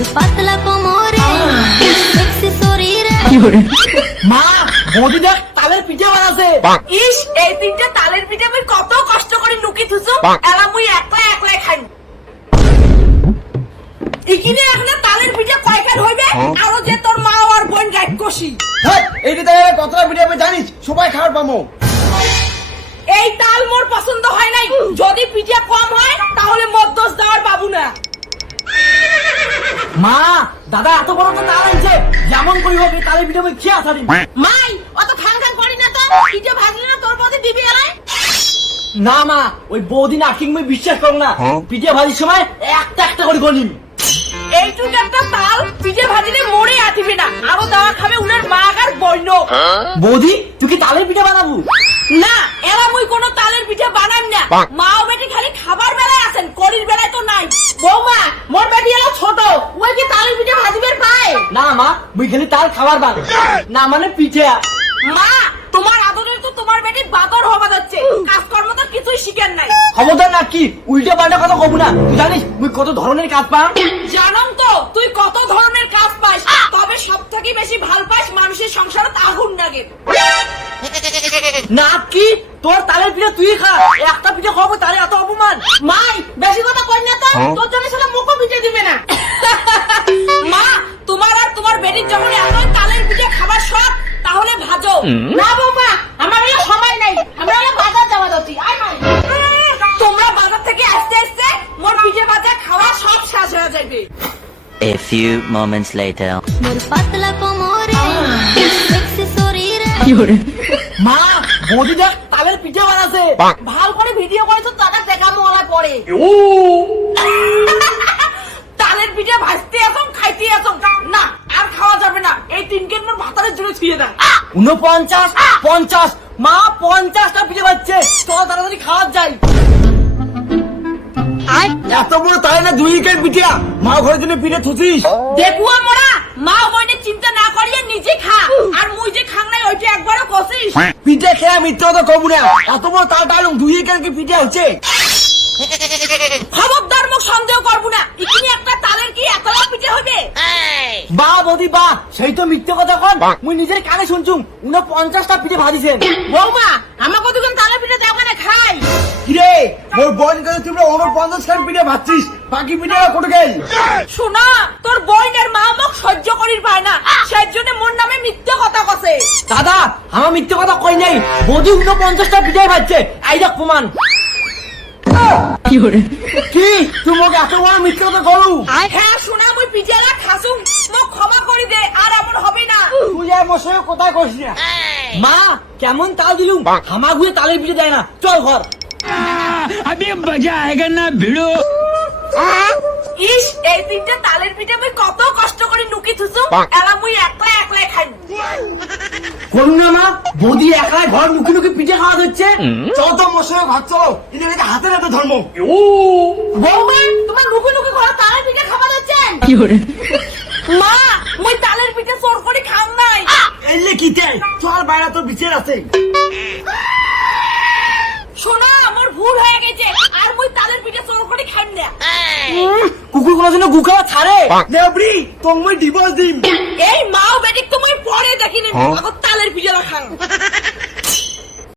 মোর পাতলা কোমরে সেক্সি শরীরে মা বৌদি দেখ তালের পিঠে বানাছে ইস এই তিনটে তালের পিঠে আমি কত কষ্ট করে লুকি থুসু এলা মুই একলা একলাই খাই ইকিনে এখন তালের পিঠে কয়খান হইবে আরও যে তোর মা আর বোন গাইড কষি এই কতটা পিঠে আমি জানিস সবাই খাবার পাবো এই তাল মোর পছন্দ হয় নাই যদি পিঠে কম হয় তাহলে মোর দোষ দেওয়ার বাবু না মা দাদা এত বড় তো তাল আনছে যেমন করি হোক এই পিঠে খেয়ে আসারি মাই অত খান খান করি না তো। পিঠে ভাজলি না তোর মধ্যে দিবি এলাই? না মা ওই বৌদি না কিংবা বিশ্বাস করো না। পিঠে ভাজির সময় একটা একটা করে এইটুকু একটা তাল পিঠে ভাজিলে মরে আতিবি না। আরও দেওয়া খাবে উনার মা আর বইন বৌদি তুই কি তালের পিঠে বানাবো? না এরা মুই কোনো তালের পিঠে বানাম না। মা ও বেটি খালি খাবার বেলায় আছেন করির বেলায় তো নাই। বৌমা মোর বেটি এলা ছোট ওই কি তালের পিঠে ভাজিবের পায় না মা মুই খালি তাল খাবার বান না মানে পিঠে। মা তোমার আদরে তো তোমার বেটি বাদর হবা যাচ্ছে। কাজকর্ম তো কিছুই শিখেন নাই। ক্ষমতা না কি? উল্টো পাল্টা কথা কব না। তুই জানিস মুই কত ধরনের কাজ পাম? জানম তো তুই কত ধরনের কাজ পাস। তবে সব থেকে বেশি ভালো পাস মানুষের সংসারে আগুন লাগে না কি? তোর তালের পিঠে তুই খা। একটা পিঠে খাব তারে এত অপমান। মাই বেশি কথা কই না তো। তোর জন্য না বাবা আমার হলো সময় নাই। আমরা হলো বাজার যাওয়া মাই তোমরা বাজার থেকে আসতে আসতে মোর পিঠে ভাজা খাওয়া সব শেষ হয়ে যাবে। A few moments later. মোর পাতলা কোমরে সেক্সি শরীরে। মা বৌদি দেখ তালের পিঠে বানাছে। ভালো করে ভিডিও করেছ তাটা দেখাবো ওলা পরে। তালের পিঠে ভাজতে আসো খাইতে আসো না আর খাওয়া যাবে না। এই তিন কেন মোর ভাতারের জন্য ছুঁয়ে দেয়। উনপঞ্চাশ পঞ্চাশ মা পঞ্চাশটা পিঠে পাচ্ছে চল তাড়াতাড়ি খাওয়ার যাই। এত বড় তাই না দুই কেন পিঠে? মা ঘরের জন্য পিঠে থুচিস দেখুয়া মোরা মা বোনের চিন্তা না করিয়ে নিজে খা। আর মুই যে খাং নাই ওইটা একবারও কষিস। পিঠে খেয়ে মিথ্যা কথা কব না। এত বড় তাল টালুম দুই কেন কি পিঠে হচ্ছে? খবরদার মুখ সন্দেহ করব না। ইখিনি একটা তালের কি একলা পিঠে হবে? বা বৌদি বা সেই তো মিথ্যে কথা কন। মুই নিজের কানে শুনছুম উনপঞ্চাশটা পিঠে ভাজিছেন। বৌমা আমাকে দুজন তালের পিঠে দেও কেন খাই কিরে মোর বোন কাছে তোমরা উনপঞ্চাশ খান পিঠে ভাজছিস বাকি পিঠে কোটে গেল। শোনা তোর বোনের মা মুখ সহ্য করির পায় না। সেই জন্য মোর নামে মিথ্যে কথা কছে। দাদা আমার মিথ্যে কথা কই নাই। বৌদি উনপঞ্চাশটা পিঠে ভাজছে দেখ প্রমাণ। কি করে এত বড় মিথ্যা করু হ্যাঁ শোনা মই পিজারা খাসুম মোক ক্ষমা করি দে আর এমন হবে না। তুই আর মোর কথা কইস না। মা কেমন তাল দিলুম হামা ঘুরে তালের পিঠে দেয় না। চল ঘর। আমি মজা আয়েগা না ভিড়ো। ইস এই তিনটা তালের পিঠে আমি কত কষ্ট করে নুকি থুসুম এলা মুই একলা একলাই খাই কোন না মা? বৌদি একাই ঘর লুকি লুকি পিঠে খাওয়া হচ্ছে চল তো মোর সঙ্গে ঘর চলো। এদের হাতে হাতে ধর্ম। বৌমা তোমার লুকি লুকি ঘরে তালের পিঠে খাবার যাচ্ছেন মা মুই তালের পিঠে চোর করে খাম নাই। এলে কি চল বাইরে তো বিচার আছে। শোনা আমার ভুল হয়ে গেছে। আর মুই তালের পিঠে চোর করে খাই না। কুকুর কোনো জন্য গুখা ছাড়ে? দেবরি তোমায় ডিভোর্স দিম। এই মাও বেটিক তোমার পরে দেখিনি আগত তালের পিজা খাং